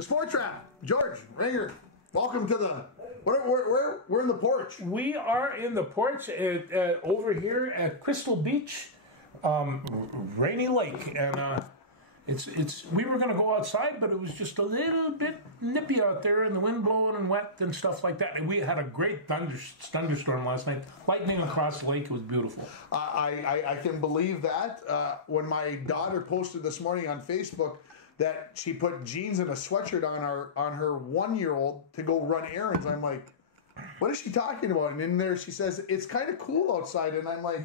The Sport Trap. George, Ranger, welcome to the... We're in the porch. We are in the porch over here at Crystal Beach, Rainy Lake, and we were going to go outside, but it was just a little bit nippy out there, and the wind blowing and wet and stuff like that. And we had a great thunderstorm last night, lightning across the lake. It was beautiful. I can believe that. When my daughter posted this morning on Facebook that she put jeans and a sweatshirt on her 1-year-old to go run errands, I'm like, what is she talking about? And in there she says, it's kind of cool outside. And I'm like,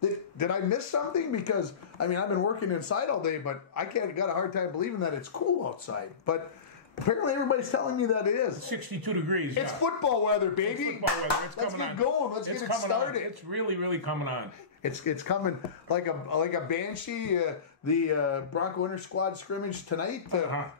did I miss something? Because, I mean, I've been working inside all day, but I got a hard time believing that it's cool outside. But apparently everybody's telling me that it is. 62 degrees. It's football weather, baby. It's football weather. It's coming on. Let's get going. Let's get it started. It's really, really coming on. It's coming like a banshee. The Bronco Winter Squad scrimmage tonight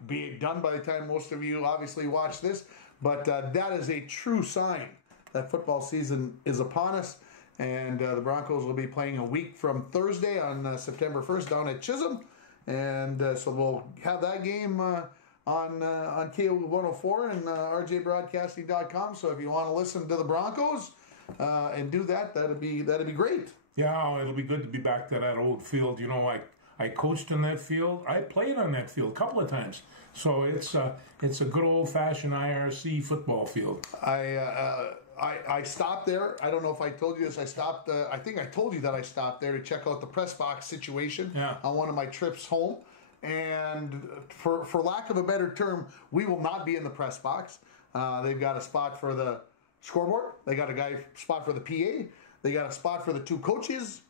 be done by the time most of you obviously watch this. But that is a true sign that football season is upon us. And the Broncos will be playing a week from Thursday on September 1st down at Chisholm. And so we'll have that game on KO 104 and rjbroadcasting.com. So if you want to listen to the Broncos and do that, that'd be great. Yeah, it'll be good to be back to that old field. You know, I coached in that field. I played on that field a couple of times. So it's a good old-fashioned IRC football field. I stopped there. I don't know if I told you this. I stopped. I think I told you that I stopped there to check out the press box situation on one of my trips home. And for lack of a better term, we will not be in the press box. They've got a spot for the scoreboard. They got a spot for the PA. They got a spot for the two coaches.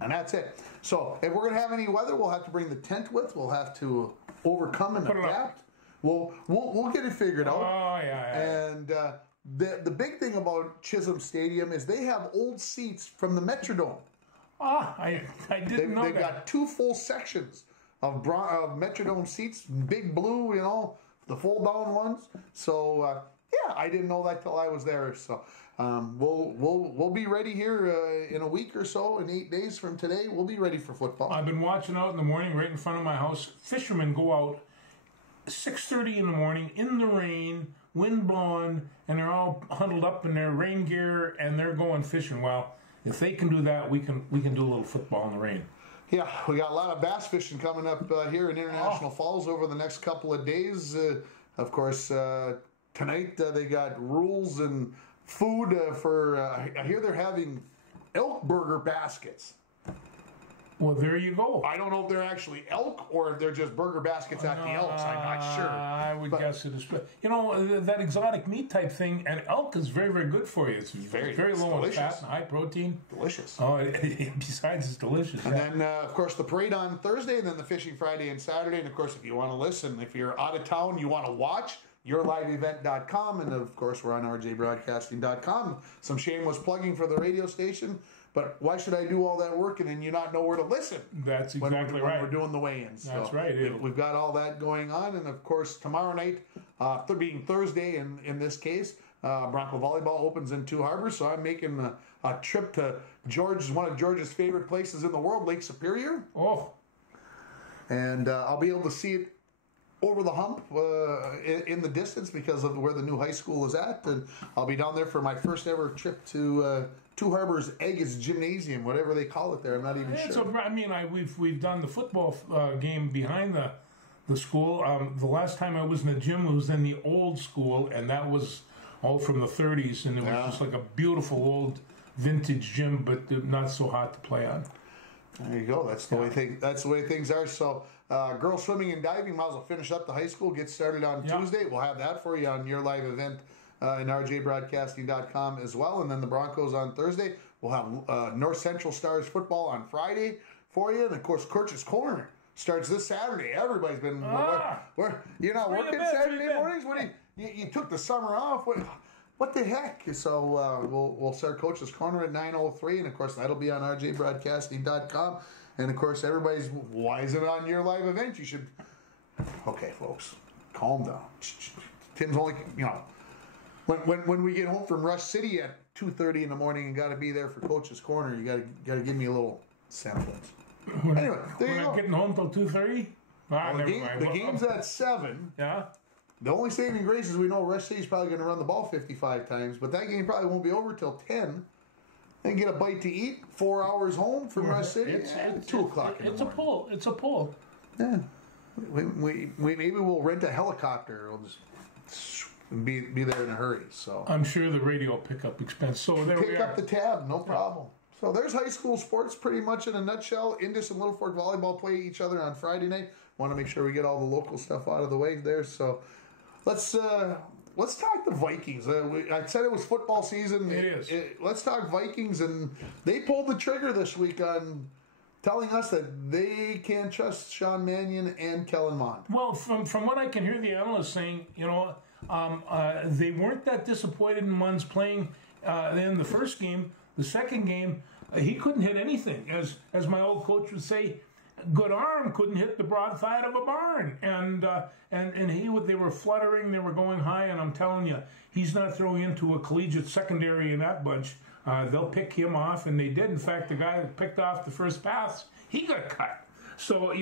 And that's it. So if we're going to have any weather, we'll have to bring the tent with. We'll have to overcome and adapt. We'll get it figured out. Oh, yeah. And the big thing about Chisholm Stadium is they have old seats from the Metrodome. I didn't know that. They've got 2 full sections of Metrodome seats, big blue, you know, the fold-down ones. So, yeah, I didn't know that till I was there. So we'll be ready here in a week or so, in 8 days from today. We'll be ready for football. I've been watching out in the morning right in front of my house. Fishermen go out 6:30 in the morning in the rain, wind blowing, and they're all huddled up in their rain gear, and they're going fishing. Well, if they can do that, we can do a little football in the rain. Yeah, we got a lot of bass fishing coming up here in International Falls over the next couple of days. Of course, tonight they got rules and food for. I hear they're having elk burger baskets. Well, there you go. I don't know if they're actually elk or if they're just burger baskets at the Elks. I'm not sure. I would guess it is. You know, that exotic meat type thing, and elk is very, very good for you. It's very low in fat and high protein. Delicious. Oh, besides, it's delicious. And then, of course, the parade on Thursday, and then the fishing Friday and Saturday. And, of course, if you want to listen, if you're out of town, you want to watch, yourliveevent.com. And, of course, we're on rjbroadcasting.com. Some shameless plugging for the radio station. But why should I do all that work and then you not know where to listen? That's exactly right. When we're doing the weigh-ins. That's right. We've got all that going on. And, of course, tomorrow night, being Thursday in this case, Bronco Volleyball opens in Two Harbors. So I'm making a trip to one of George's favorite places in the world, Lake Superior. Oh. And I'll be able to see it over the hump in the distance because of where the new high school is at. And I'll be down there for my first ever trip to Two Harbors Eggs Gymnasium, whatever they call it there. I'm not even sure. I mean, we've done the football game behind the school. The last time I was in the gym was in the old school, and that was all from the 30s, and it was just like a beautiful old vintage gym, but not so hot to play on. There you go. That's the way things are. So, girls swimming and diving, might as well finish up the high school. Get started on Tuesday. We'll have that for you on your live event in rjbroadcasting.com as well. And then the Broncos on Thursday. We'll have North Central Stars football on Friday for you. And of course, Coach's Corner starts this Saturday. Everybody's been you're not working Saturday mornings. What you took the summer off? What the heck? So we'll start Coach's Corner at 9:03, and of course that'll be on rjbroadcasting.com. And of course everybody's, why is it on your live event? You should. Okay, folks, calm down. Tim's only, you know, when we get home from Rush City at 2:30 in the morning and got to be there for Coach's Corner, you got to give me a little semblance. Anyway, there you go. Getting home till 2:30. The game's at 7. Yeah. the only saving grace is we know Rush City's probably going to run the ball 55 times, but that game probably won't be over till 10. Then get a bite to eat, 4 hours home from Rush City, It's 2 o'clock in the morning. It's a pull. It's a pull. Yeah. We maybe we'll rent a helicopter. We'll just be there in a hurry. So I'm sure the radio pickup expense. So there we pick are. up the tab, no problem. So there's high school sports pretty much in a nutshell. Indus and Little Fork Volleyball play each other on Friday night. Want to make sure we get all the local stuff out of the way there. So let's talk the Vikings. I said it was football season. It is. Let's talk Vikings, and they pulled the trigger this week on telling us that they can't trust Sean Mannion and Kellen Mond. Well, from what I can hear the analysts saying, they weren't that disappointed in Mond's playing in the first game. The second game, he couldn't hit anything. As my old coach would say, good arm couldn't hit the broadside of a barn. And they were fluttering, they were going high, and I'm telling you, he's not throwing into a collegiate secondary in that bunch. They'll pick him off, and they did. In fact, the guy that picked off the first pass, he got cut. So,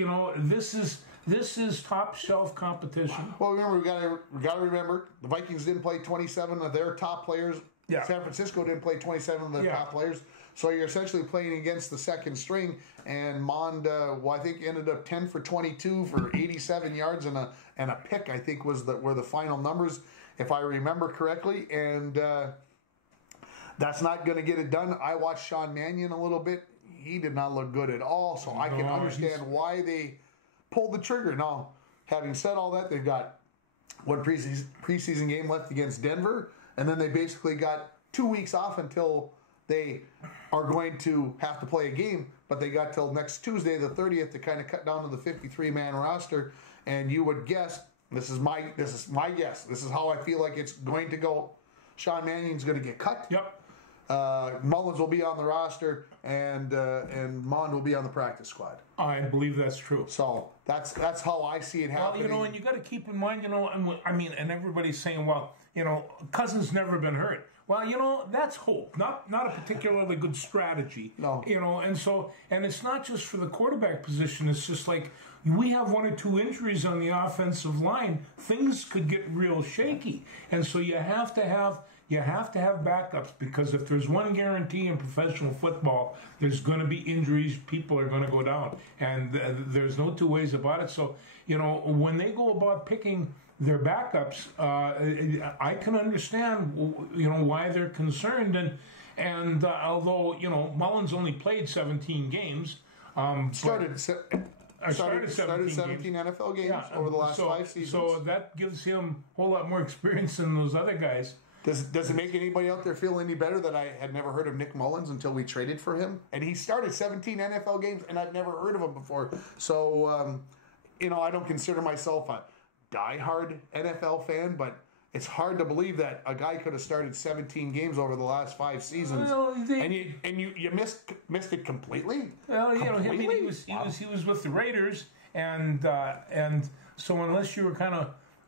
this is top shelf competition. Well, remember, we got to remember, the Vikings didn't play 27 of their top players. Yeah. San Francisco didn't play 27 of their top players. So you're essentially playing against the second string. And Mond, I think ended up 10 for 22 for 87 yards and a pick, I think were the final numbers, if I remember correctly. And that's not going to get it done. I watched Sean Mannion a little bit. He did not look good at all. So I can understand why they pulled the trigger. Now, having said all that, they've got one preseason game left against Denver. And then they basically got 2 weeks off until they are going to have to play a game. But they got till next Tuesday, the 30th, to kind of cut down to the 53-man roster. And you would guess, this is my guess, this is how I feel like it's going to go. Sean Mannion's going to get cut. Yep. Mullins will be on the roster, and Mond will be on the practice squad. I believe that's true. So that's how I see it happening. Well, and you got to keep in mind, and everybody's saying, well, Cousins never been hurt. Well, that's hope, not a particularly good strategy. No. And it's not just for the quarterback position. It's just like we have 1 or 2 injuries on the offensive line. Things could get real shaky, and so you have to have backups, because if there's one guarantee in professional football, there's going to be injuries. People are going to go down, and there's no two ways about it. So when they go about picking their backups, I can understand why they're concerned. And although Mullins only played 17 games, started 17 NFL games over the last 5 seasons. So that gives him a whole lot more experience than those other guys. Does it make anybody out there feel any better that I had never heard of Nick Mullins until we traded for him? And he started 17 NFL games, and I've never heard of him before. So, I don't consider myself a diehard NFL fan, but it's hard to believe that a guy could have started 17 games over the last 5 seasons, and you missed it completely. Well, he was with the Raiders, and so unless you were kind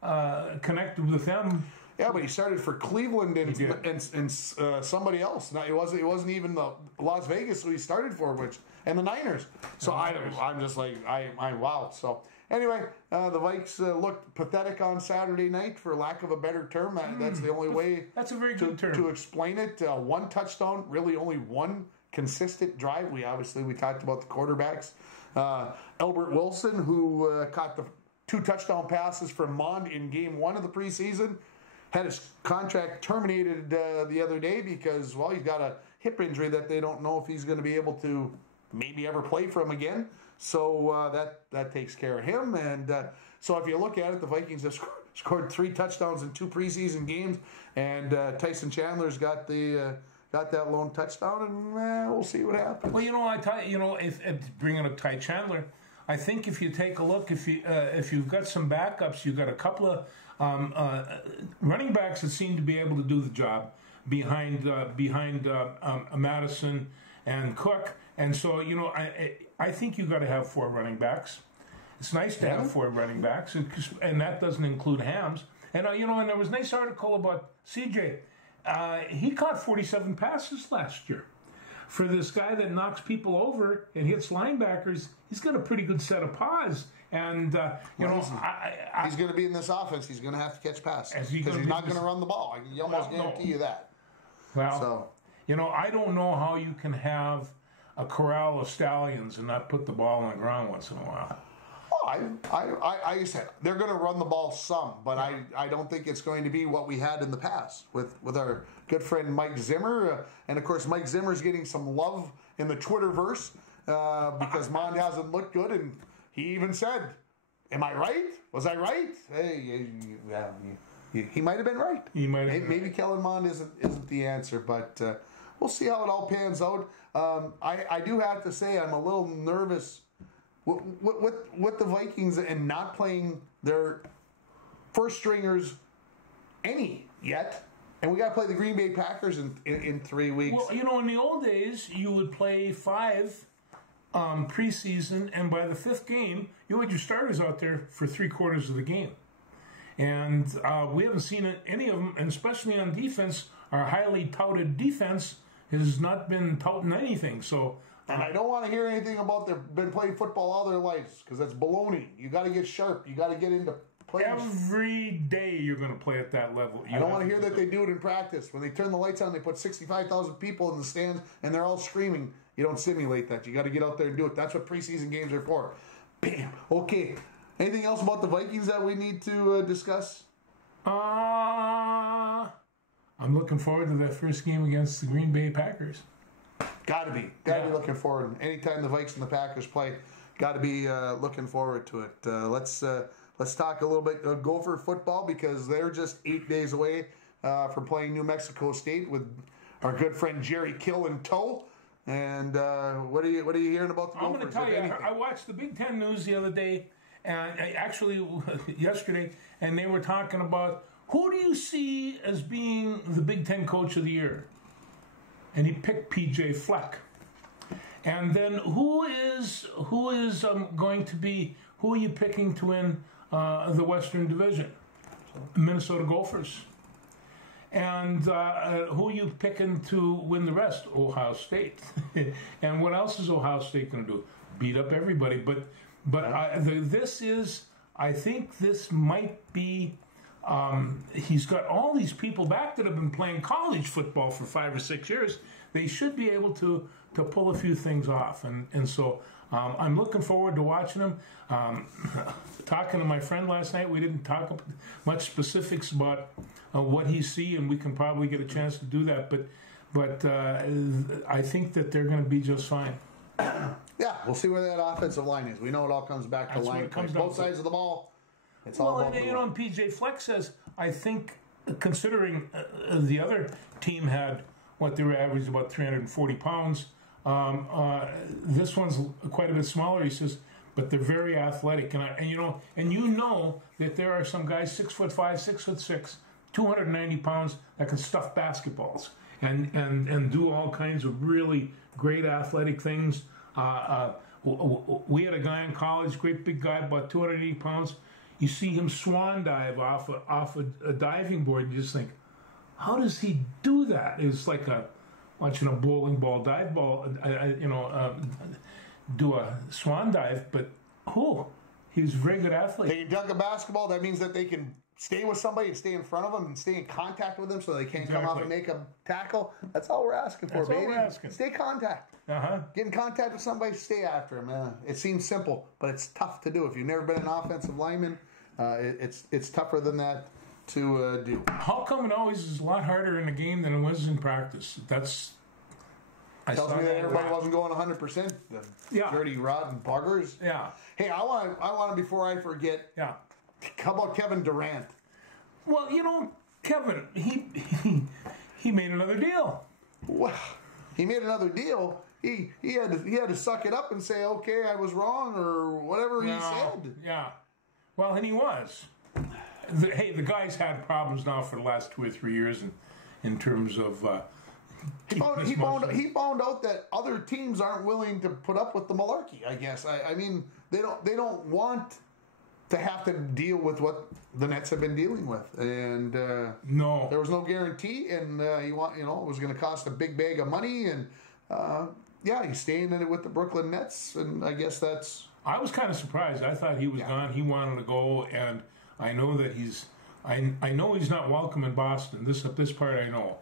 of connected with them. Yeah, but he started for Cleveland and somebody else. Now, it wasn't even the Las Vegas who he started for, and the Niners. So I'm just like I'm wow. So anyway, the Vikes looked pathetic on Saturday night, for lack of a better term. That's the only way. That's a very good term to explain it. 1 touchdown, really only 1 consistent drive. We talked about the quarterbacks. Albert Wilson, who caught the 2 touchdown passes from Mond in game 1 of the preseason, had his contract terminated the other day because, he's got a hip injury that they don't know if he's going to be able to maybe ever play for him again. So that takes care of him. And so if you look at it, the Vikings have scored 3 touchdowns in 2 preseason games, and Tyson Chandler's got that lone touchdown, and we'll see what happens. Well, if bringing up Ty Chandler, I think if you take a look, if you've got some backups, you've got a couple of running backs that seem to be able to do the job behind Madison and Cook, and so I think you've got to have 4 running backs. It's nice to have 4 running backs, and that doesn't include Hams. And and there was a nice article about CJ. He caught 47 passes last year. For this guy that knocks people over and hits linebackers, he's got a pretty good set of paws. And you know, he's going to be in this offense. He's going to have to catch passes because he's not going to run the ball. I can almost guarantee you that. Well, so. You know, I don't know how you can have a corral of stallions and not put the ball on the ground once in a while. I said they're going to run the ball some, but I don't think it's going to be what we had in the past with our good friend Mike Zimmer, and of course Mike Zimmer's getting some love in the Twitterverse because Mond hasn't looked good, and he even said, "Am I right? Was I right?" Hey, he might have been right. Maybe Kellen Mond isn't the answer, but we'll see how it all pans out. I do have to say I'm a little nervous. With the Vikings and not playing their first stringers any yet, and we got to play the Green Bay Packers in 3 weeks. Well, you know, in the old days, you would play 5 preseason, and by the 5th game, you had your starters out there for 3/4 of the game. And we haven't seen any of them, and especially on defense, our highly touted defense has not been touting anything. So. And I don't want to hear anything about they've been playing football all their lives because that's baloney. You got to get sharp. You got to get into playing. Every day you're going to play at that level. I don't want to hear that they do it in practice. When they turn the lights on, they put 65,000 people in the stands and they're all screaming. You don't simulate that. You got to get out there and do it. That's what preseason games are for. Bam. Okay. Anything else about the Vikings that we need to discuss? I'm looking forward to that first game against the Green Bay Packers. Got to be looking forward. Anytime the Vikes and the Packers play, got to be looking forward to it. Let's talk a little bit of Gopher football because they're just 8 days away from playing New Mexico State with our good friend Jerry Kill in tow. And what are you hearing about the Gophers? I'm going to tell you, I watched the Big Ten News the other day, and actually yesterday, and they were talking about who do you see as being the Big Ten Coach of the Year? And he picked PJ Fleck. And then who is going to be, who are you picking to win the Western Division? Minnesota Gophers. And who are you picking to win the rest? Ohio State. And what else is Ohio State going to do? Beat up everybody. But I think this might be, he's got all these people back that have been playing college football for 5 or 6 years. They should be able to pull a few things off. And so I'm looking forward to watching them. Talking to my friend last night, we didn't talk much specifics about what he see, and we can probably get a chance to do that. But I think that they're going to be just fine. Yeah, we'll see where that offensive line is. We know it all comes back to line play. Both sides of the ball. It's all about you know, and PJ Fleck says, I think, considering the other team had what they were averaged about 340 pounds, this one's quite a bit smaller. He says, but they're very athletic, and you know that there are some guys 6'5", 6'6", 290 pounds that can stuff basketballs and do all kinds of really great athletic things. We had a guy in college, great big guy, about 280 pounds. You see him swan dive off a diving board, and you just think, how does he do that? It's like watching a bowling ball dive ball, do a swan dive. But he's a very good athlete. They dunk a basketball. That means that they can stay with somebody and stay in front of them and stay in contact with them, so they can't come off and make a tackle. That's all we're asking for, baby. All we're asking. Stay contact. Get in contact with somebody. Stay after him. It seems simple, but it's tough to do. If you've never been an offensive lineman, it's tougher than that to do. How come it always is a lot harder in a game than it was in practice? Tells me that everybody wasn't going 100%. Dirty, rotten buggers. Yeah. Hey, I want to before I forget. Yeah. How about Kevin Durant? Well, Kevin, he made another deal. Well, he made another deal. He had to suck it up and say, okay, I was wrong, or whatever he said. Yeah. Well, and he was. The guy's had problems now for the last 2 or 3 years in terms of. He found out that other teams aren't willing to put up with the malarkey. I guess. I mean, they don't want to have to deal with what the Nets have been dealing with, and no, there was no guarantee, and it was going to cost a big bag of money, and he's staying in it with the Brooklyn Nets, and I guess that's I was kind of surprised. I thought he was gone. He wanted to go, and I know that he's. I know he's not welcome in Boston. This part I know.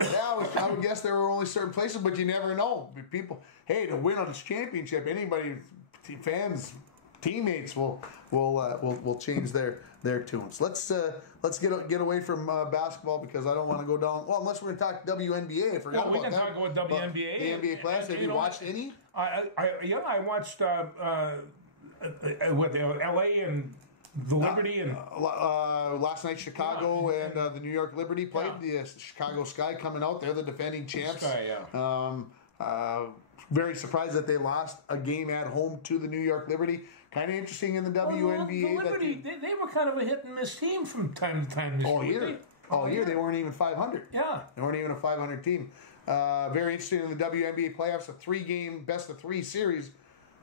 Yeah, I would guess there were only certain places, but you never know. People, hey, to win on this championship, anybody, fans, teammates will change their tunes. Let's get away from basketball because I don't want to go down. Well, unless we're going to talk WNBA. I forgot about that. We can talk about WNBA. The NBA playoffs. Have you watched any? I watched with LA and the Liberty and last night Chicago and the New York Liberty played. The Chicago Sky coming out. They're the defending champs. Sky, very surprised that they lost a game at home to the New York Liberty. Kind of interesting in the WNBA. The Liberty, they were kind of a hit and miss team from time to time this year. All year. They weren't even 500. Yeah. They weren't even a 500 team. Very interesting in the WNBA playoffs, a 3-game best of 3 series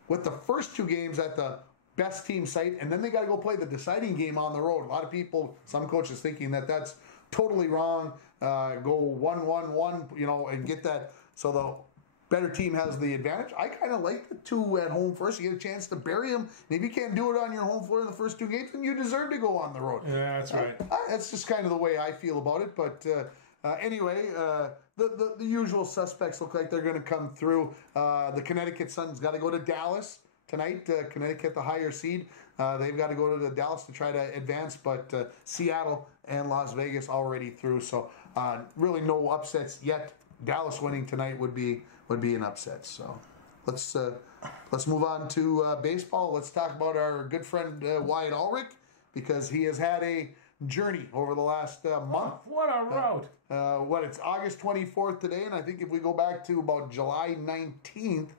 with the first 2 games at the best team site, and then they got to go play the deciding game on the road. A lot of people, some coaches thinking that that's totally wrong. Go 1-1-1, and get that. So the better team has the advantage. I kind of like the 2 at home first. You get a chance to bury them. And if you can't do it on your home floor in the first 2 games, then you deserve to go on the road. Yeah, that's right. That's just kind of the way I feel about it. But anyway, the usual suspects look like they're going to come through. The Connecticut Sun's got to go to Dallas tonight. Connecticut, the higher seed. They've got to go to Dallas to try to advance. But Seattle and Las Vegas already through. So really no upsets yet. Dallas winning tonight would be an upset. So let's move on to baseball. Let's talk about our good friend Wyatt Ulrich because he has had a journey over the last month. What a route! It's August 24th today, and I think if we go back to about July 19th,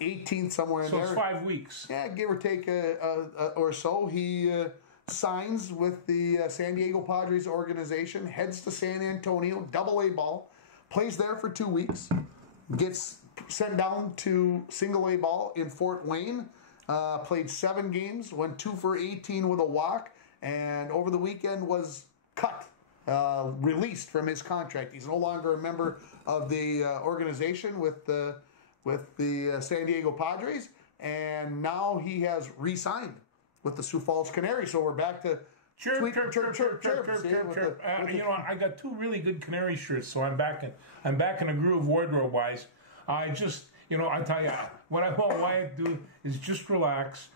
18th, somewhere in there. So it's 5 weeks. Yeah, give or take or so. He signs with the San Diego Padres organization, heads to San Antonio, AA ball, plays there for 2 weeks, gets sent down to single A ball in Fort Wayne, played 7 games, went 2 for 18 with a walk, and over the weekend was cut, released from his contract. He's no longer a member of the organization with the San Diego Padres, and now he has re-signed with the Sioux Falls Canaries. So we're back to chirp. I got 2 really good Canary shirts, so I'm back in a groove wardrobe wise. I tell you, what I want Wyatt to do is just relax,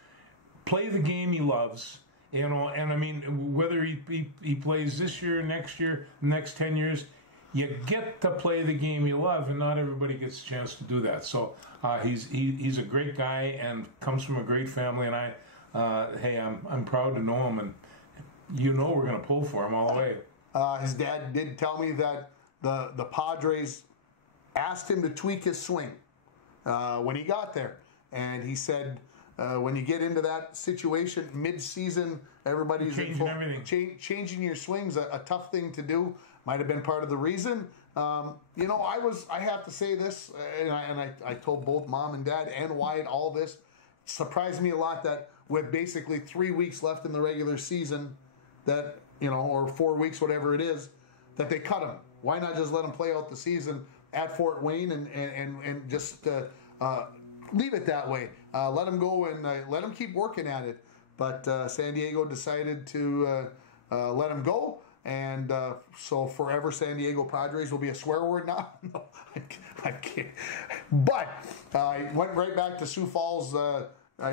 play the game he loves, and I mean, whether he plays this year, next year, next 10 years, you get to play the game you love, and not everybody gets a chance to do that. So he's a great guy and comes from a great family, and I'm proud to know him, and we're going to pull for him all the way. His dad did tell me that the Padres asked him to tweak his swing when he got there, and he said when you get into that situation mid-season, everybody's changing your swings a tough thing to do. Might have been part of the reason. I have to say this, and I told both Mom and Dad and Wyatt all this. It surprised me a lot that with basically 3 weeks left in the regular season, that or 4 weeks, whatever it is, that they cut him. Why not just let him play out the season at Fort Wayne and just leave it that way? Let him go and let him keep working at it. But San Diego decided to let him go. And so forever San Diego Padres will be a swear word now? No, I can't. But I went right back to Sioux Falls. I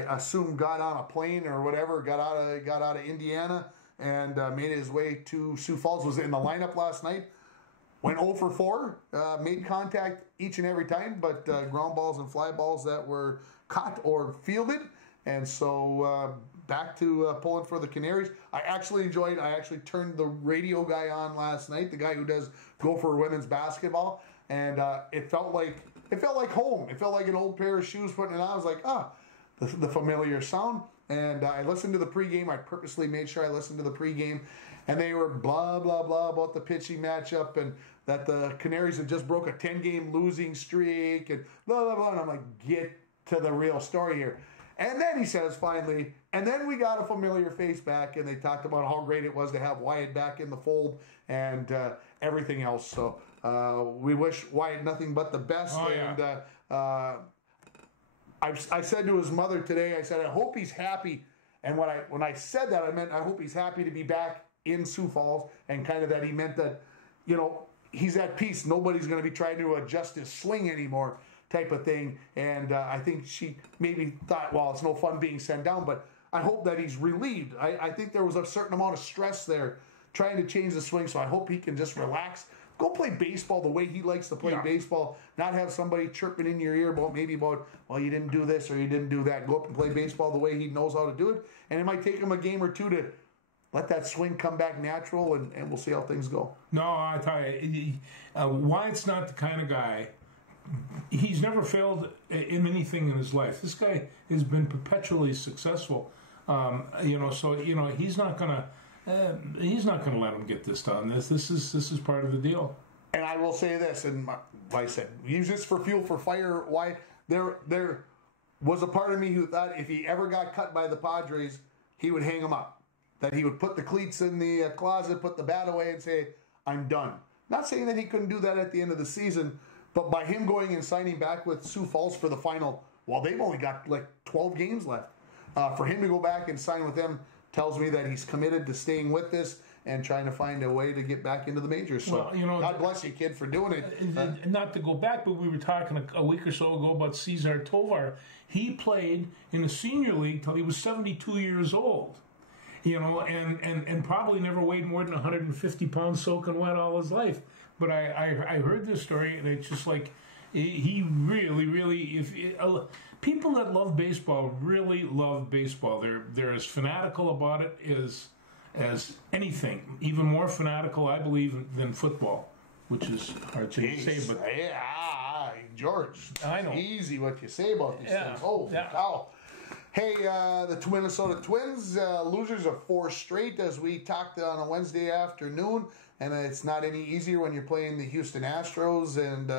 assume got on a plane or whatever, got out of Indiana and made his way to Sioux Falls. Was in the lineup last night. Went 0 for 4. Made contact each and every time, but ground balls and fly balls that were caught or fielded. And so back to pulling for the Canaries. I actually turned the radio guy on last night, the guy who does Gopher women's basketball, and it felt like home. It felt like an old pair of shoes putting it on. I was like, the familiar sound. And I listened to the pregame. I purposely made sure I listened to the pregame, and they were blah blah blah about the pitching matchup and that the Canaries had just broke a 10-game losing streak and blah blah blah. And I'm like, get to the real story here. And then he says finally, and then we got a familiar face back, and they talked about how great it was to have Wyatt back in the fold and everything else. So we wish Wyatt nothing but the best. Oh, yeah. And I said to his mother today, I said, I hope he's happy. And when I said that, I meant I hope he's happy to be back in Sioux Falls, and kind of that he meant that, he's at peace. Nobody's going to be trying to adjust his swing anymore, type of thing. And I think she maybe thought, well, it's no fun being sent down, but I hope that he's relieved. I think there was a certain amount of stress there trying to change the swing, so I hope he can just relax. Go play baseball the way he likes to play baseball, not have somebody chirping in your ear about, well, you didn't do this or you didn't do that. Go up and play baseball the way he knows how to do it. And it might take him a game or two to let that swing come back natural, and we'll see how things go. No, I tell you, Wyatt's not the kind of guy. He's never failed in anything in his life. This guy has been perpetually successful. So he's not gonna let him get this done. This is part of the deal. And I will say this, and like I said, use this for fuel for fire. Why there was a part of me who thought if he ever got cut by the Padres, he would hang him up. That he would put the cleats in the closet, put the bat away, and say, I'm done. Not saying that he couldn't do that at the end of the season, but by him going and signing back with Sioux Falls for the final, they've only got like 12 games left. For him to go back and sign with them tells me that he's committed to staying with this and trying to find a way to get back into the majors. So God bless you, kid, for doing it. Not to go back, but we were talking a week or so ago about Cesar Tovar. He played in the senior league till he was 72 years old. And probably never weighed more than 150 pounds soaking wet all his life. But I heard this story, and it's just like he really, people that love baseball really love baseball. They're as fanatical about it as anything. Even more fanatical, I believe, than football, which is hard to say. But George, I know, easy what you say about these things. Oh, cow. Hey, the Minnesota Twins, losers of 4 straight, as we talked on a Wednesday afternoon. And it's not any easier when you're playing the Houston Astros and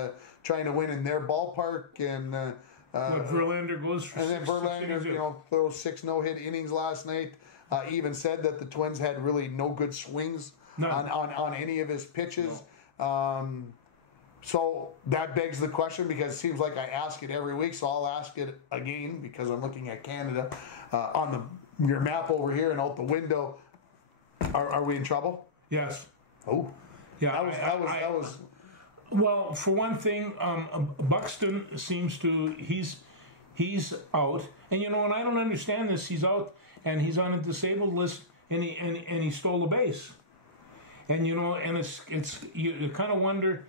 trying to win in their ballpark. And Verlander goes for and then Verlander, throws 6 no-hit innings last night. Even said that the Twins had really no good swings on any of his pitches. No. So that begs the question, because it seems like I ask it every week, so I'll ask it again because I'm looking at Canada on your map over here and out the window. Are we in trouble? Yes. Oh, yeah. That was. Well, for one thing, Buxton seems to he's out, and and I don't understand this. He's out and he's on a disabled list, and he stole a base, and it's you kind of wonder.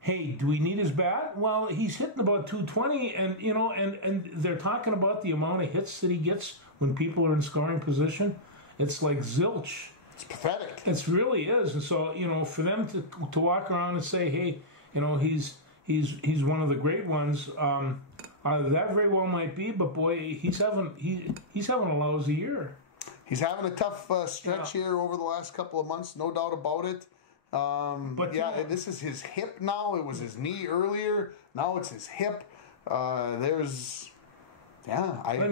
Hey, do we need his bat? Well, he's hitting about 220, and and they're talking about the amount of hits that he gets when people are in scoring position. It's like zilch. It's pathetic. It really is. And so, for them to walk around and say, hey, he's one of the great ones. That very well might be, but boy, he's having a lousy year. He's having a tough stretch here over the last couple of months, no doubt about it. But this is his hip now. It was his knee earlier. Now it's his hip. And the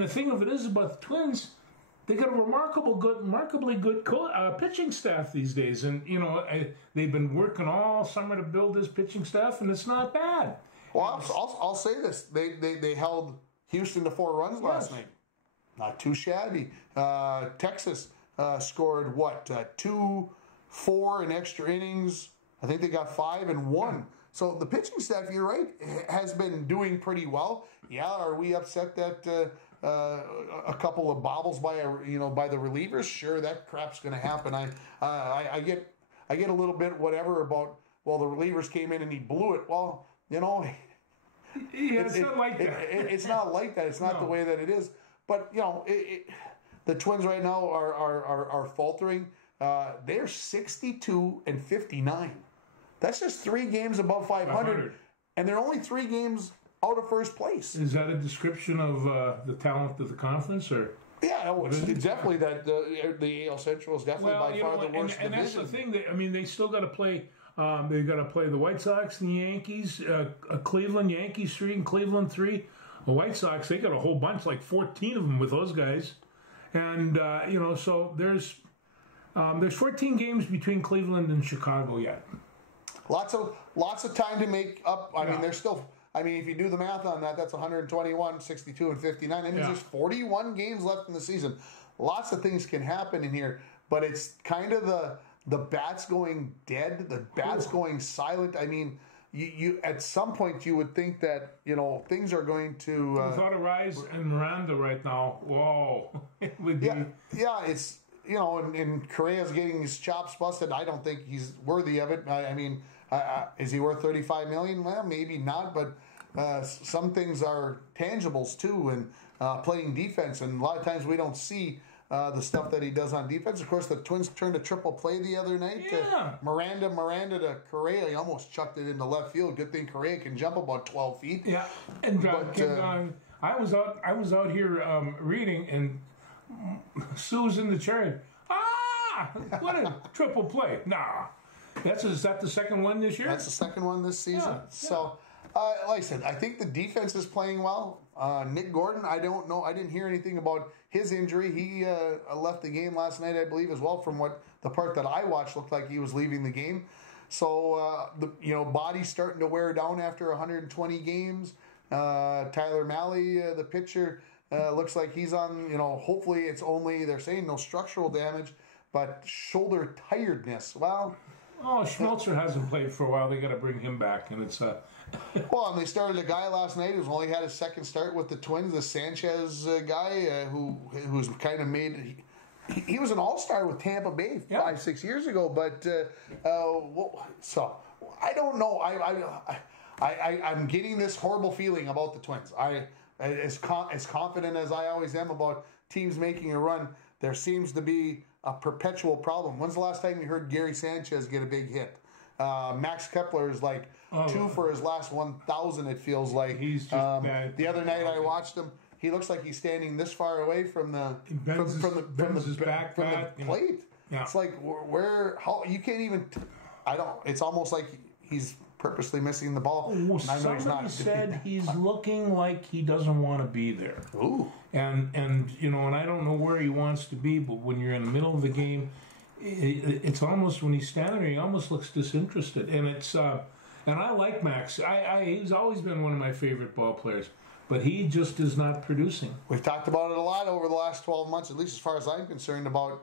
thing of it is about the Twins, they got a remarkably good pitching staff these days, and they've been working all summer to build this pitching staff, and it's not bad. Well, I'll say this: they held Houston to 4 runs last night. Not too shabby. Texas scored 2, 4 in extra innings. I think they got 5 and 1. So the pitching staff, you're right, has been doing pretty well. Yeah, are we upset that a couple of bobbles by the relievers? Sure, that crap's going to happen. I get a little bit whatever about, well, the relievers came in and he blew it. Well, it's not like that. It's not like that. It's not the way that it is. But the Twins right now are faltering. They're 62 and 59. That's just 3 games above 500, and they're only 3 games out of first place. Is that a description of the talent of the conference, or? Yeah, it's definitely that the AL Central is definitely by far the worst division. And that's the thing. They still got to play. They got to play the White Sox and the Yankees. Cleveland Yankees 3 and Cleveland 3. The White Sox, they got a whole bunch, like 14 of them with those guys, and so there's 14 games between Cleveland and Chicago yet. Lots of time to make up. I mean, there's still I mean, if you do the math on that, that's 121, 62, and 59. That means there's 41 games left in the season. Lots of things can happen in here, but it's kind of the bats going dead, the bats going silent. I mean, you at some point you would think that, you know, things are going to... without a rise and Miranda right now, whoa. It would be... Yeah, it's... You know, and Correa's getting his chops busted. I don't think he's worthy of it. I mean, is he worth $35 million? Well, maybe not, but some things are tangibles too, and playing defense. And a lot of times we don't see the stuff that he does on defense. Of course, the Twins turned a triple play the other night. Yeah. Miranda to Correa. He almost chucked it into left field. Good thing Correa can jump about 12 feet. Yeah, and I was out here reading, and Sue's in the chair. What a triple play. Nah. Is that the second one this year? That's the second one this season. Yeah. So, like I said, I think the defense is playing well. Nick Gordon, I don't know. I didn't hear anything about his injury. He left the game last night, I believe, as well, from what the part that I watched looked like he was leaving the game. So, body's starting to wear down after 120 games. Tyler Malley, the pitcher, looks like he's on, hopefully it's only, they're saying no structural damage, but shoulder tiredness. Well, Schmelzer hasn't played for a while. They got to bring him back, and it's well, and they started a guy last night who's only had his second start with the Twins, the Sanchez guy, who's kind of made. He was an all-star with Tampa Bay 5-6 years ago, but so I don't know. I'm getting this horrible feeling about the Twins. As confident as I always am about teams making a run, there seems to be a perpetual problem. When's the last time you heard Gary Sanchez get a big hit? Max Kepler is like 2 for his last 1,000, it feels like. He's just bad. The other night I watched him. He looks like he's standing this far away from the plate. Yeah. It's like how you can't even. It's almost like he's purposely missing the ball. Somebody said he's looking like he doesn't want to be there. Ooh. And I don't know where he wants to be, but when you're in the middle of the game, it's almost, when he's standing there, he almost looks disinterested. And it's and I like Max. He's always been one of my favorite ball players, but he just is not producing. We've talked about it a lot over the last 12 months, at least as far as I'm concerned, about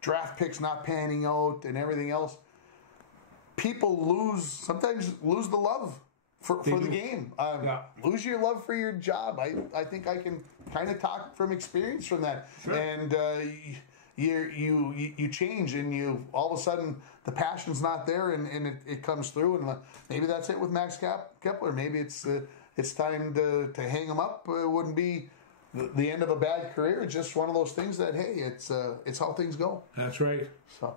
draft picks not panning out and everything else. People sometimes lose the love for the game. Lose your love for your job. I think I can kind of talk from experience from that. Sure. And you change, and you all of a sudden the passion's not there, and it comes through. And maybe that's it with Max Kepler. Maybe it's time to hang him up. It wouldn't be the end of a bad career. It's just one of those things that, hey, it's how things go. That's right. So,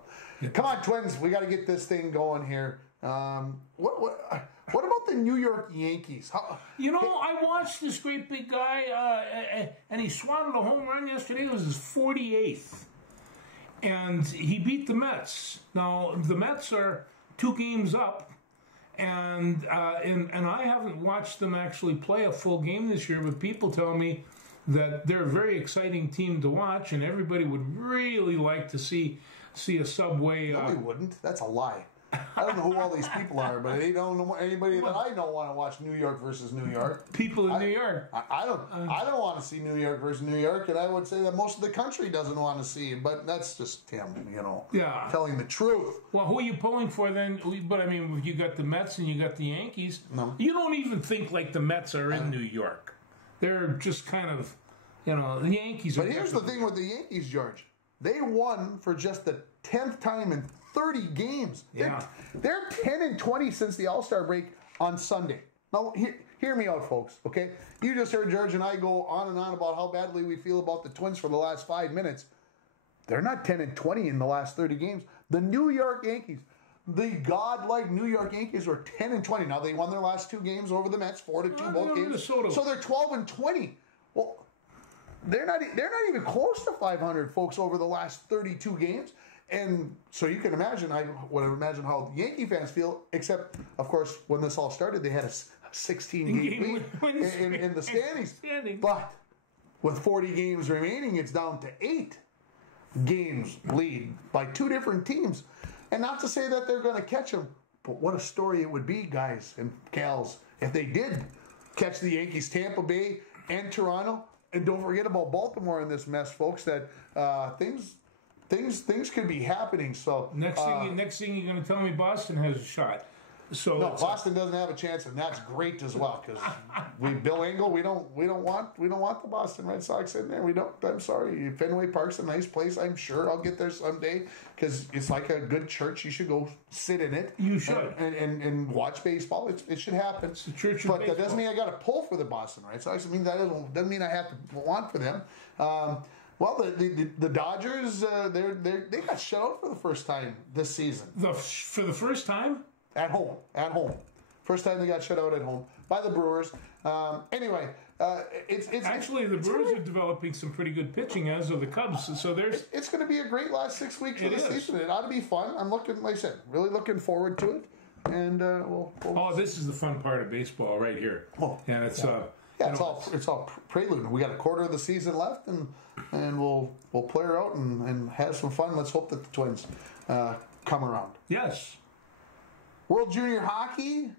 come on, Twins, we got to get this thing going here. What about the New York Yankees? I watched this great big guy, and he swatted a home run yesterday. It was his 48th, and he beat the Mets. Now the Mets are 2 games up. And I haven't watched them actually play a full game this year, but people tell me that they're a very exciting team to watch, and everybody would really like to see a Subway. No, we wouldn't. That's a lie. I don't know who all these people are, but they don't know anybody that I know want to watch New York versus New York. People in New York. I don't want to see New York versus New York, and I would say that most of the country doesn't want to see it. But that's just him, telling the truth. Well, who are you pulling for then? But I mean, you got the Mets and you got the Yankees. No. You don't even think like the Mets are in New York. They're just kind of, the Yankees are. But here's the thing with the Yankees, George. They won for just the 10th time in 30 games. Yeah. They're 10-20 since the All-Star break on Sunday. Now, hear me out, folks, okay? You just heard George and I go on and on about how badly we feel about the Twins for the last 5 minutes. They're not 10-20 in the last 30 games. The New York Yankees, the godlike New York Yankees, are 10-20. Now, they won their last 2 games over the Mets, 4-2 both games. So they're 12-20. Well, they're not even close to 500, folks, over the last 32 games. And so you can imagine, I would imagine how Yankee fans feel, except, of course, when this all started, they had a 16-game lead in the standings. But with 40 games remaining, it's down to 8 games lead by 2 different teams. And not to say that they're going to catch them, But what a story it would be, guys and gals, if they did catch the Yankees, Tampa Bay, and Toronto. And don't forget about Baltimore in this mess, folks. That things could be happening. So next thing you're going to tell me Boston has a shot. So no, Boston doesn't have a chance, and that's great as well because Bill Engel, we don't want the Boston Red Sox in there. We don't. I'm sorry. Fenway Park's a nice place. I'm sure I'll get there someday because it's like a good church. You should go sit in it. You should and watch baseball. It should happen. It's the church, but that doesn't mean I got to pull for the Boston Red Sox. It means that doesn't mean I have to want for them. Well, the Dodgers, they got shut out for the first time this season. For the first time? At home. First time they got shut out at home by the Brewers. Anyway, it's actually the Brewers are developing some pretty good pitching, as are the Cubs. So it's going to be a great last 6 weeks of the season. It ought to be fun. I'm looking, like I said, really looking forward to it. And we'll this is the fun part of baseball right here. And it's it's all prelude. We got a quarter of the season left, and we'll play her out and have some fun. Let's hope that the Twins come around. Yes. World Junior Hockey.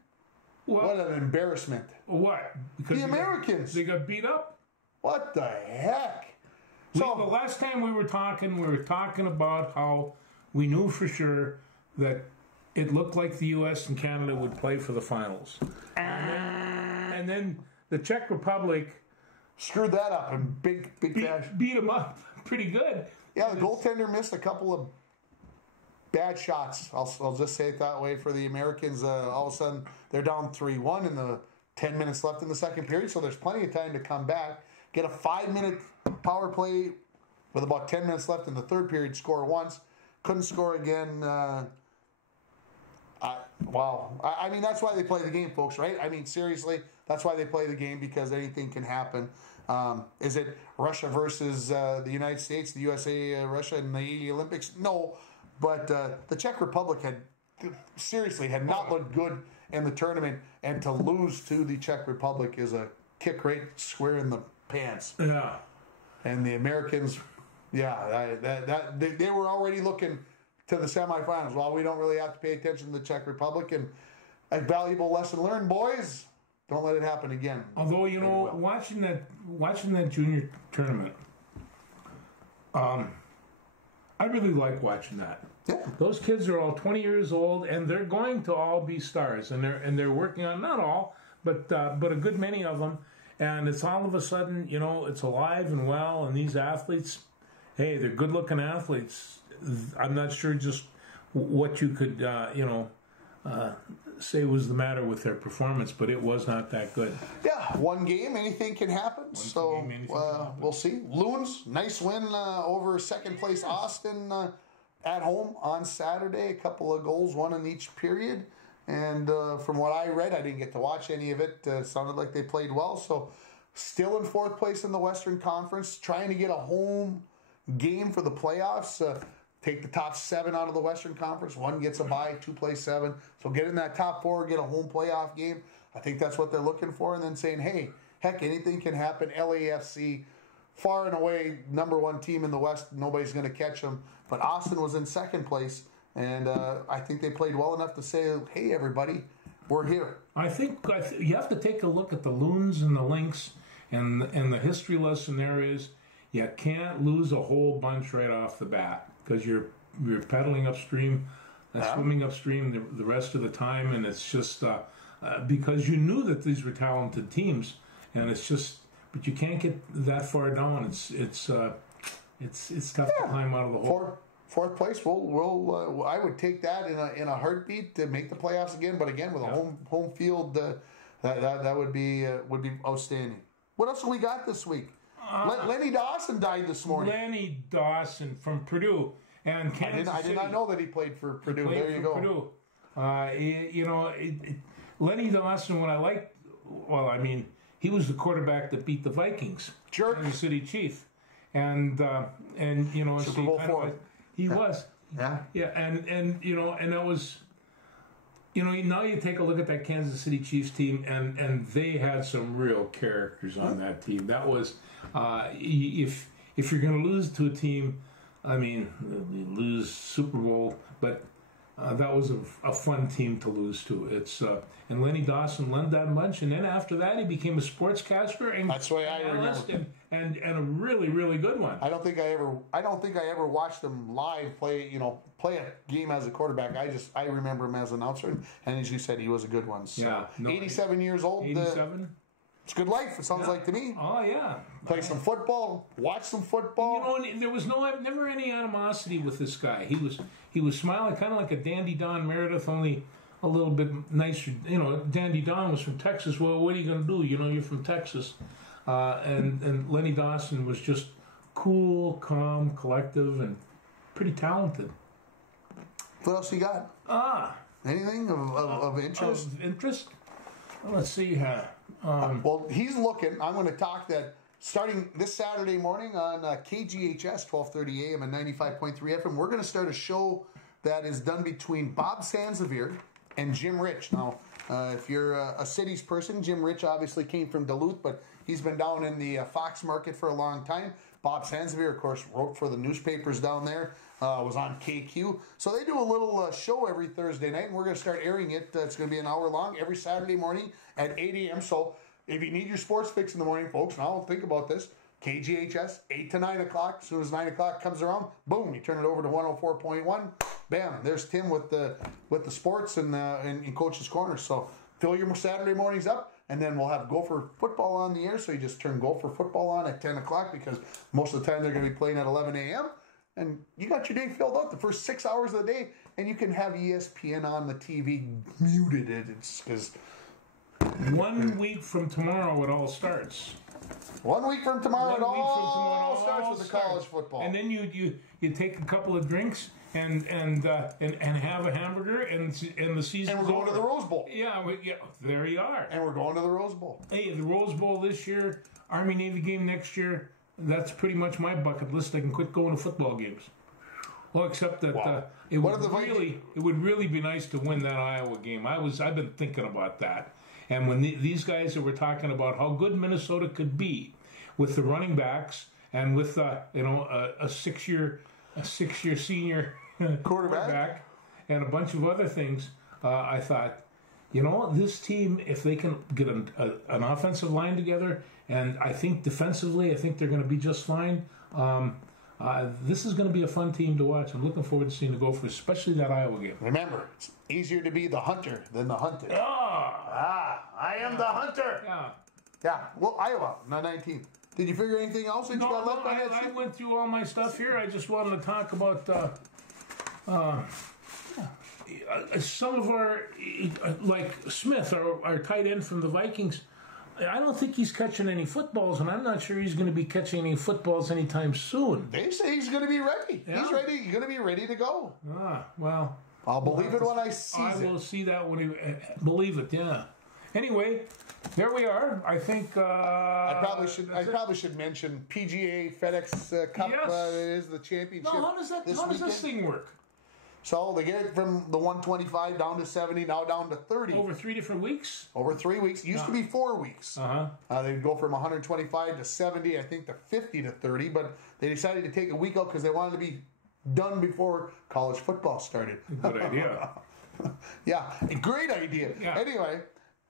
What an embarrassment! What? Because the Americans they got beat up. What the heck? The last time we were talking about how we knew for sure that it looked like the U.S. and Canada would play for the finals, and then the Czech Republic screwed that up and big beat them up pretty good. Yeah, the goaltender missed a couple of bad shots. I'll just say it that way for the Americans. All of a sudden, they're down 3-1 in the 10 minutes left in the second period, so there's plenty of time to come back. Get a 5-minute power play with about 10 minutes left in the third period, score once. Couldn't score again. Wow. I mean, that's why they play the game, folks, right? I mean, seriously, that's why they play the game, because anything can happen. Is it Russia versus the United States, the USA, Russia in the Olympics? No. But the Czech Republic had not looked good in the tournament, and to lose to the Czech Republic is a kick right square in the pants. Yeah. And the Americans, they were already looking to the semifinals. Well, we don't really have to pay attention to the Czech Republic, and a valuable lesson learned, boys. Don't let it happen again. Although, watching that junior tournament, I really like watching that. Yeah. Those kids are all 20 years old, and they're going to all be stars, and they're working on, not all, but a good many of them, and it's all of a sudden, it's alive and well, and these athletes, hey, they're good-looking athletes. I'm not sure just what you could, say was the matter with their performance, but it was not that good. Yeah, one game, anything can happen. We'll see. Loons, nice win over second place Austin at home on Saturday. A couple of goals, one in each period. And from what I read, I didn't get to watch any of it. Sounded like they played well. So still in fourth place in the Western Conference, trying to get a home game for the playoffs. Take the top 7 out of the Western Conference. One gets a bye, 2 play 7. So get in that top 4, get a home playoff game. I think that's what they're looking for. And then saying, hey, heck, anything can happen. LAFC, far and away, number 1 team in the West. Nobody's going to catch them. But Austin was in second place. And I think they played well enough to say, hey, everybody, we're here. I think you have to take a look at the Loons and the Lynx and the history lesson there is you can't lose a whole bunch right off the bat. Because you're pedaling upstream, swimming upstream the rest of the time, and it's just because you knew that these were talented teams, and it's just, but you can't get that far down. It's tough to climb out of the hole. Fourth place, we'll I would take that in a heartbeat to make the playoffs again, but again with a home field, that would be outstanding. What else have we got this week? Lenny Dawson died this morning. Lenny Dawson from Purdue and Kansas City. I did not know that he played for Purdue. There you go. Purdue. Lenny Dawson, he was the quarterback that beat the Vikings. Jerk. Kansas City Chief. And Super Bowl 4. He was. Yeah. Yeah, and that was, now you take a look at that Kansas City Chiefs team, and they had some real characters on that team. That was, if you're going to lose to a team, lose Super Bowl, but that was a fun team to lose to. It's and Lenny Dawson led that bunch, and then after that he became a sportscaster and That's the way I remember. And a really, really good one. I don't think I ever watched him live play a game as a quarterback. I remember him as an announcer, and as you said, he was a good one. So, Yeah, no, 87 years old. 87. It's good life. It sounds like to me. Oh yeah. Play some football, watch some football. You know, there was never any animosity with this guy. He was smiling, kind of like a Dandy Don Meredith, only a little bit nicer. You know, Dandy Don was from Texas. Well, what are you going to do? You know, you're from Texas. And Lenny Dawson was just cool, calm, collective, and pretty talented. What else you got? Anything of interest? Of interest? Well, let's see. Well, he's looking. I'm going to talk that starting this Saturday morning on KGHS 12:30 a.m. and 95.3 FM. We're going to start a show that is done between Bob Sansevier and Jim Rich. Now, if you're a cities person, Jim Rich obviously came from Duluth, but he's been down in the Fox market for a long time. Bob Sansevier, of course, wrote for the newspapers down there, was on KQ. So they do a little show every Thursday night, and we're going to start airing it. It's going to be an hour long every Saturday morning at 8 a.m. So if you need your sports fix in the morning, folks, now think about this. KGHS, 8 to 9 o'clock. As soon as 9 o'clock comes around, boom, you turn it over to 104.1. Bam, there's Tim with the sports and in Coach's Corner. So fill your Saturday mornings up. And then we'll have Gopher football on the air. So you just turn Gopher football on at 10 o'clock because most of the time they're going to be playing at 11 a.m. And you got your day filled out the first 6 hours of the day. And you can have ESPN on the TV muted. It's because 1 week from tomorrow it all starts. 1 week from tomorrow it all starts with the college football. And then you take a couple of drinks and have a hamburger and the season's And we're going over. to the Rose Bowl. Yeah, there you are. And we're going to the Rose Bowl. Hey, the Rose Bowl this year, Army-Navy game next year, that's pretty much my bucket list. I can quit going to football games. Well, except that it would really be nice to win that Iowa game. I've been thinking about that. And when these guys that were talking about how good Minnesota could be with the running backs and with a 6-year senior quarterback and a bunch of other things, I thought, this team, if they can get an offensive line together, and I think defensively, I think they're going to be just fine. This is going to be a fun team to watch. I'm looking forward to seeing the Gophers, especially that Iowa game. Remember, it's easier to be the hunter than the hunted. I am the hunter. Yeah. Well, Iowa, not 19. Did you figure anything else that you got left on that I went through all my stuff here. I just wanted to talk about some of our, like Smith, our tight end from the Vikings. I don't think he's catching any footballs, and I'm not sure he's going to be catching any footballs anytime soon. They say he's going to be ready. Yeah. He's ready. He's going to be ready to go. Well. I'll believe it when I see it. I will see that when I believe it, yeah. Anyway, there we are. I think I probably should mention PGA FedEx Cup is the championship. No, how does this thing work? So they get it from the 125 down to 70, now down to 30. Over 3 different weeks? Over 3 weeks. Used to be 4 weeks. They'd go from 125 to 70, I think to 50 to 30, but they decided to take a week out because they wanted to be done before college football started. Good idea. Yeah, great idea. Yeah. Anyway,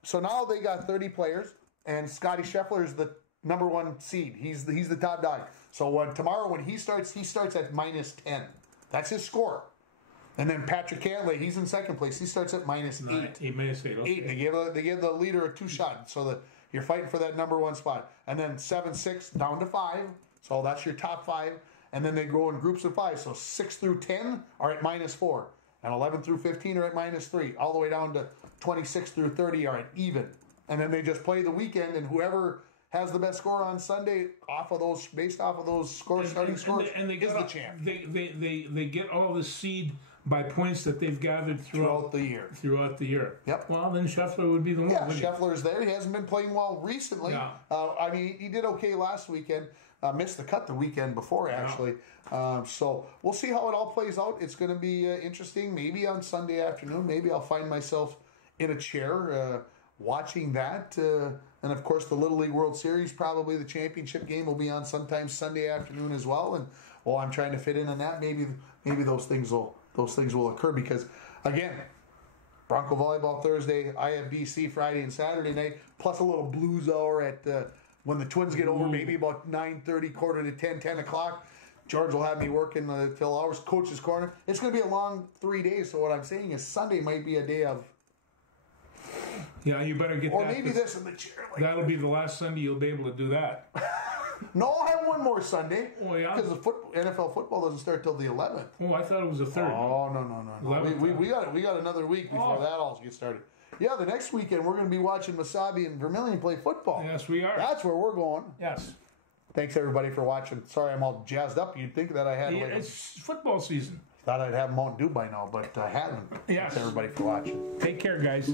so now they got 30 players, and Scotty Scheffler is the number 1 seed. He's the top dog. So tomorrow when he starts at minus 10. That's his score. And then Patrick Cantlay, he's in second place. He starts at minus 8. Minus 8. Okay. 8. They give the leader a 2 shot, so that you're fighting for that number 1 spot. And then 7-6 down to 5. So that's your top 5. And then they go in groups of 5. So 6 through 10 are at minus 4. And 11 through 15 are at minus 3. All the way down to 26 through 30 are at even. And then they just play the weekend, and whoever has the best score on Sunday based off of those scores, starting scores, is the champ. They get all the seed by points that they've gathered throughout the year. Yep. Well, then Scheffler would be the one. Yeah, Scheffler's there. He hasn't been playing well recently. Yeah. He did okay last weekend. Missed the cut the weekend before, actually. Yeah. So we'll see how it all plays out. It's going to be interesting. Maybe on Sunday afternoon, maybe I'll find myself in a chair watching that. And, of course, the Little League World Series, probably the championship game will be on sometime Sunday afternoon as well. And while I'm trying to fit in on that, maybe those things will occur because Again, Bronco volleyball Thursday, IFBC Friday and Saturday night, plus a little blues hour at when the Twins get over, maybe about 9:30, quarter to 10, 10 o'clock. George will have me working till hours. Coach's Corner. It's going to be a long 3 days. So what I'm saying is Sunday might be a day of. Yeah, you better get. Or maybe this in the chair. Like that'll be the last Sunday you'll be able to do that. No, I'll have one more Sunday. Oh yeah. Because the NFL football doesn't start till the 11th. Oh, I thought it was the 3rd. Oh no. We got another week before that all gets started. Yeah, the next weekend we're going to be watching Wasabi and Vermilion play football. Yes, we are. That's where we're going. Yes. Thanks everybody for watching. Sorry, I'm all jazzed up. You'd think that I had. Yeah, it's football season. Thought I'd have Mountain Dew by now, but I haven't. Yes. Thanks everybody for watching. Take care, guys.